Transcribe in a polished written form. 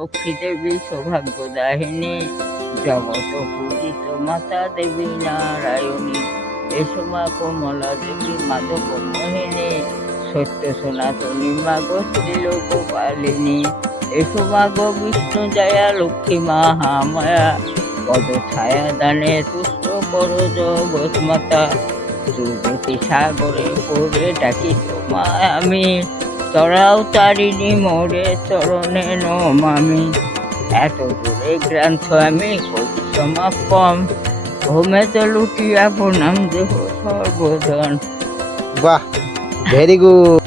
লক্ষ্মী দেবী সৌভাগ্য দাহিনী, জগত পূজিত মাতা দেবী নারায়ণী, এসো মা কমলা দেবী মাধব মোহিনী, সত্য সনাতনী মাগো শ্রীলোক পালিনী, এসো মাগো বিষ্ণু জয়া লক্ষ্মী মহামায়া, পদ ছায়া দানে তুষ্ট করো জগৎ মাতা, দুর্গতি সাগরে পড়ে ডাকি তোমায় আমি, তরাও তারিণী মোরে চরণে নমামি, এত দূরে গ্রন্থ আমি করি সমাপন, ঘুমে তো লুটিয়া প্রণাম দেহ সর্বজন। বাহ, ভেরি গুড।